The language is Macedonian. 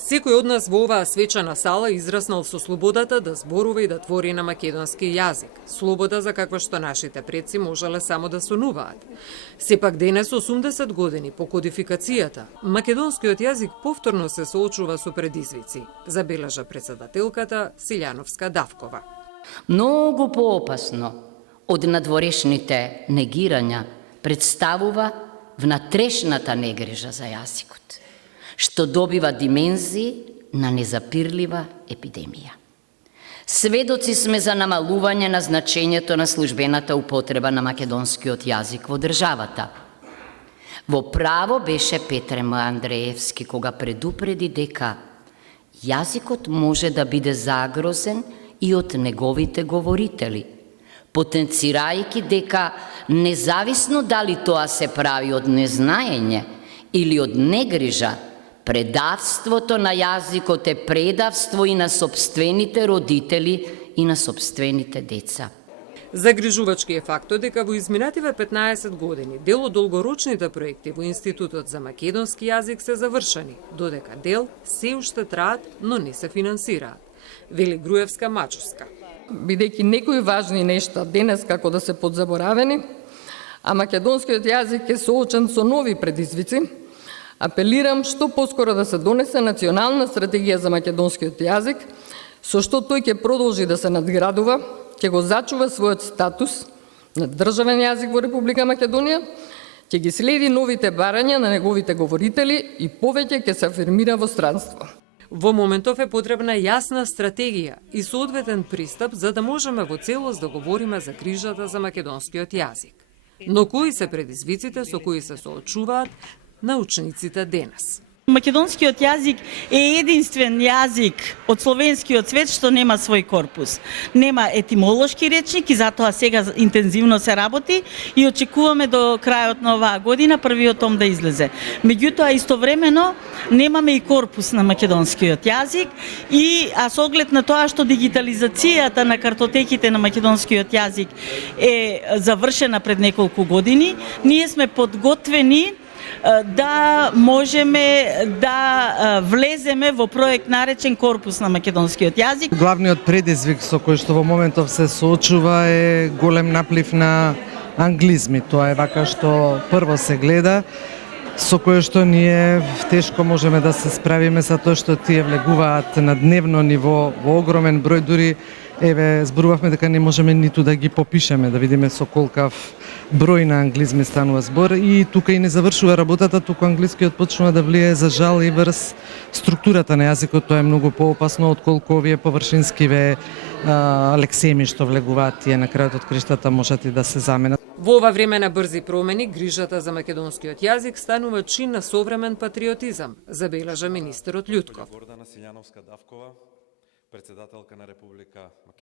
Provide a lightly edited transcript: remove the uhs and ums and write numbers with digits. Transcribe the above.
Секој од нас во оваа свечана сала израснал со слободата да зборува и да твори на македонски јазик. Слобода за каква што нашите предци можеле само да сонуваат. Сепак денес, 80 години по кодификацијата, македонскиот јазик повторно се соочува со предизвици, забележа председателката Силјановска Давкова. Многу поопасно од надворешните негирања представува внатрешната негрижа за јазикот, што добива димензии на незапирлива епидемија. Сведоци сме за намалување на значењето на службената употреба на македонскиот јазик во државата. Во право беше Петре Андреевски кога предупреди дека јазикот може да биде загрозен и од неговите говорители, потенцирајќи дека независно дали тоа се прави од незнаење или од негрижа, предавството на јазикот е предавство и на сопствените родители и на сопствените деца. Загрижувачки е фактот дека во изминативе 15 години дел од долгорочните проекти во Институтот за македонски јазик се завршени, додека дел се уште траат, но не се финансираат, вели Груевска Мачовска. Бидејќи некои важни нешта денес како да се подзаборавени, а македонскиот јазик е соочен со нови предизвици, апелирам што поскоро да се донесе национална стратегија за македонскиот јазик, со што тој ќе продолжи да се надградува, ќе го зачува својот статус на државен јазик во Република Македонија, ќе ги следи новите барања на неговите говорители и повеќе ќе се афирмира во странство. Во моментов е потребна јасна стратегија и соодветен пристап за да можеме во целост да говориме за грижата за македонскиот јазик. Но кои се предизвиците со кои се соочуваат научниците денес? Македонскиот јазик е единствен јазик од словенскиот свет што нема свој корпус. Нема етимолошки речник и затоа сега интензивно се работи и очекуваме до крајот на оваа година првиот том да излезе. Меѓутоа истовремено немаме и корпус на македонскиот јазик а со оглед на тоа што дигитализацијата на картотеките на македонскиот јазик е завршена пред неколку години, ние сме подготвени да можеме да влеземе во проект наречен Корпус на македонскиот јазик. Главниот предизвик со кој што во моментов се соочува е голем наплив на англизми. Тоа е вака што прво се гледа, со кое што ние тешко можеме да се справиме за тоа што тие влегуваат на дневно ниво во огромен број, дури зборувавме дека не можеме ниту да ги попишеме, да видиме со колкав број на англизми станува збор и тука и не завршува работата, туку англискиот почнува да влијае за жал и врз структурата на јазикот. Тоа е многу поопасно отколку овие површинскиве лексеми што влегуваат тие на крајот од криштата можат и да се заменат. Во ова време на брзи промени, грижата за македонскиот јазик станува чин на современ патриотизам, забележа министерот Љутков. Гордана Силјановска Давкова, председателка на Република